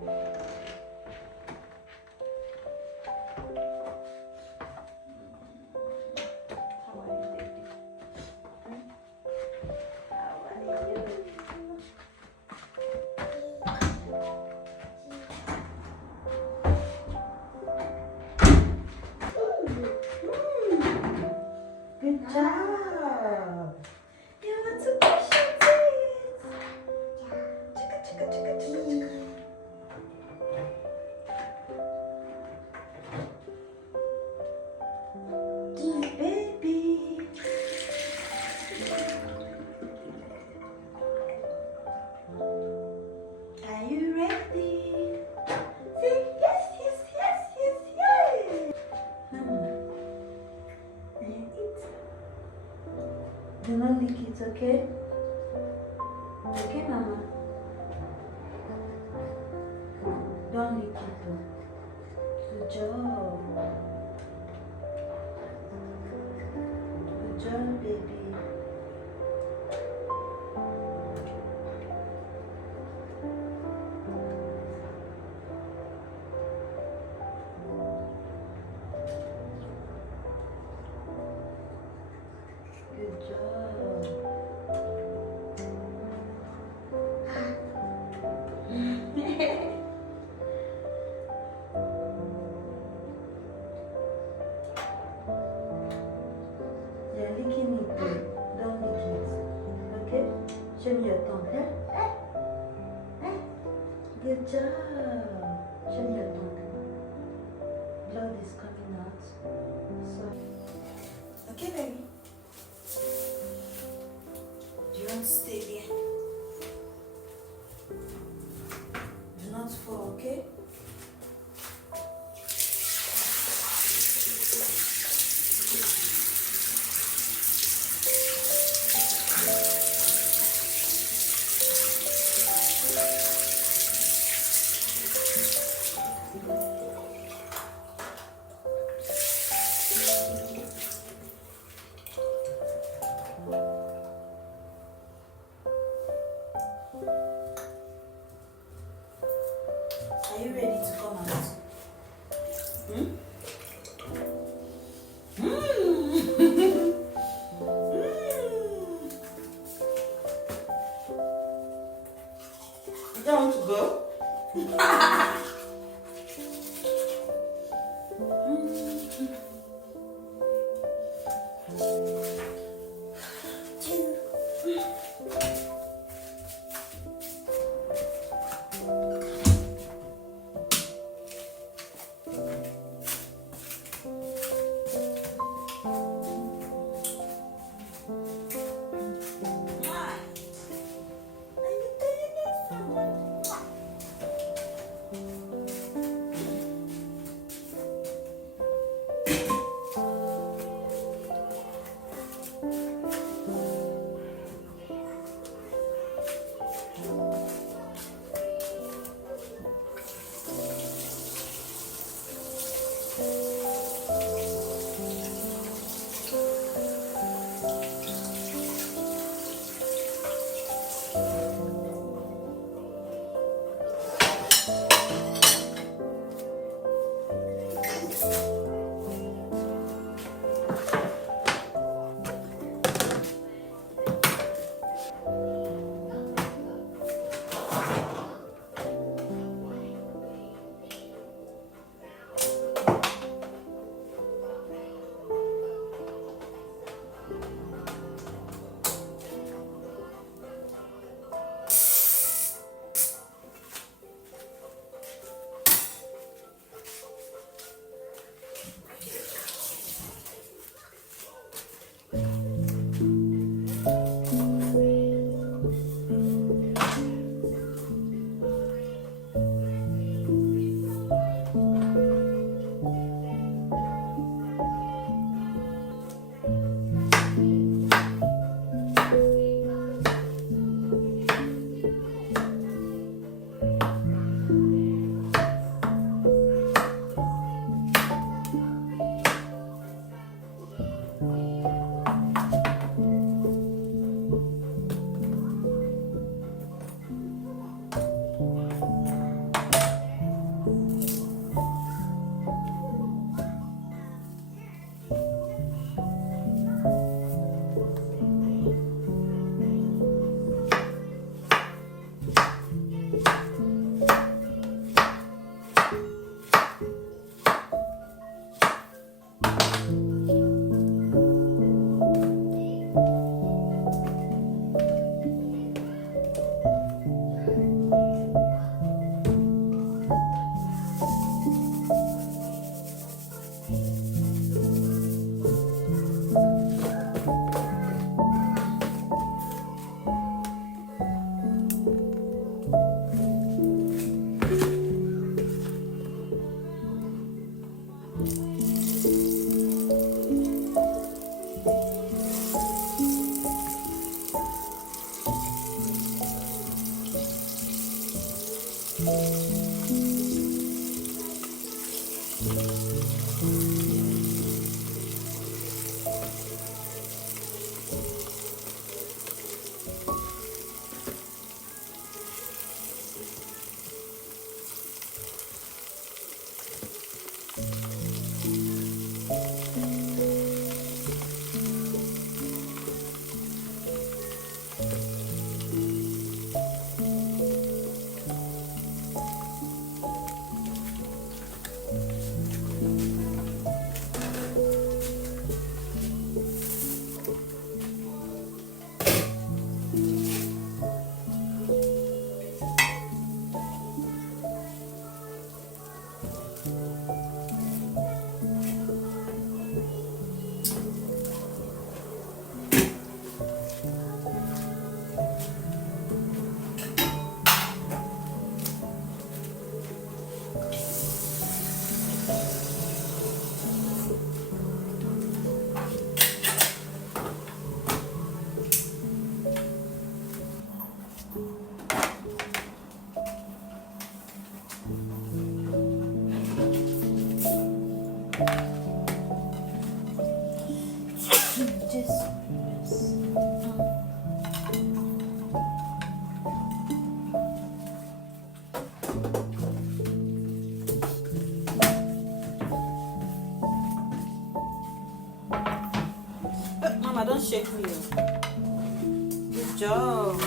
How are you, baby? How are you? Good job. You want to brush your teeth? Chicka, chicka, chicka, chicka, chicka. Baby. Are you ready? Say yes, yes, yes, yes, yes. And eat. Do not lick it, okay? Okay, Mama? Don't lick it though. Good job. Good job, baby. Good job. You're licking it though. Don't lick it. Okay? Show me your tongue. Good job. Show me your tongue. Blood is coming out. So. Okay, baby. Do you want to stay there? Do not fall, okay? Are you ready to come out? Hmm? You don't want to go? Mama, don't shake me. Good job.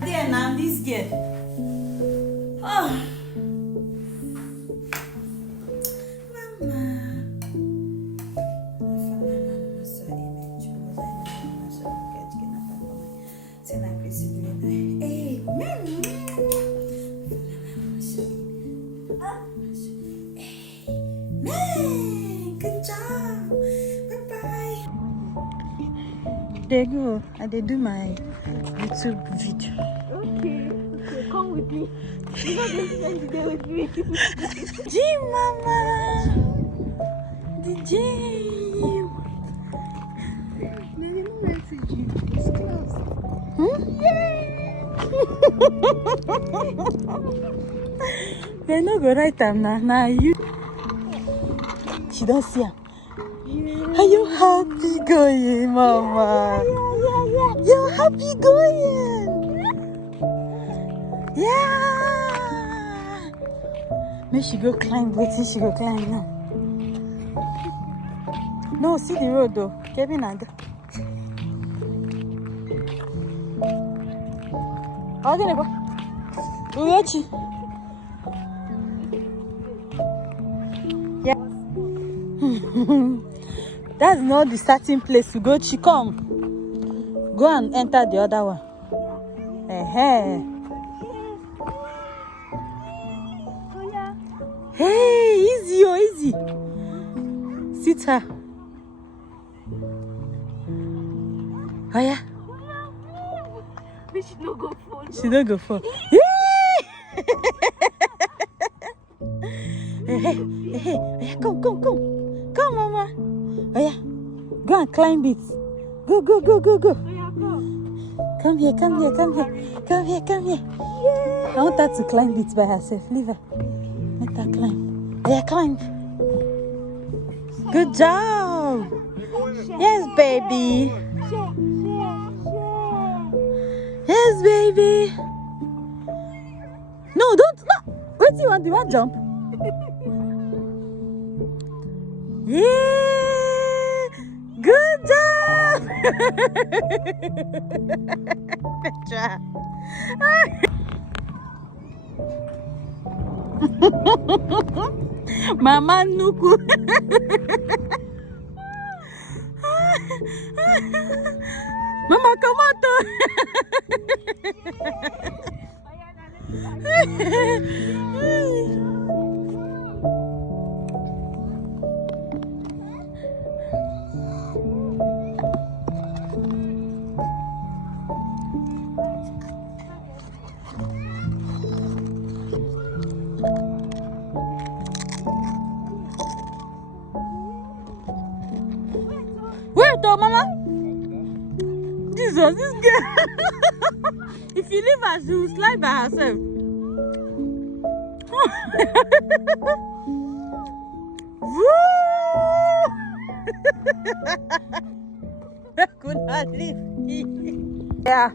There now, this girl. Oh. Good job. Bye-bye. There you go. I did do my YouTube video. Okay, come with me. You know this spend the day with me. Gym, Mama. The gym. No, you know where to gym. It's closed. They no go right time now. Now you. She don't see her. Are you happy going, Mama? Yeah. You're happy going. Yeah. May she go climb. Wait till she go climb now. No, see the road though. Kevin and okay, go. Uyochi. Yeah. That's not the starting place to go. Come. Go and enter the other one. Hey, easy, easy. Sit her. Oh yeah. We should not go fall. She don't go fall. Yay! Hey, come. Come, Mama. Oh yeah. Go and climb it. Go. Oh, yeah, go. Come here. Yeah. I want her to climb it by herself. Leave her. Let her climb. Yeah, climb. Good job. Yes, baby. Yes, baby. No, don't. No. What do you want? Do you want to jump? Yeah. Good job. Good job. Mama Nuku. Mama, come on. photo, Mama. Jesus, this girl. If you leave her, she will slide by herself. I could not leave. Yeah.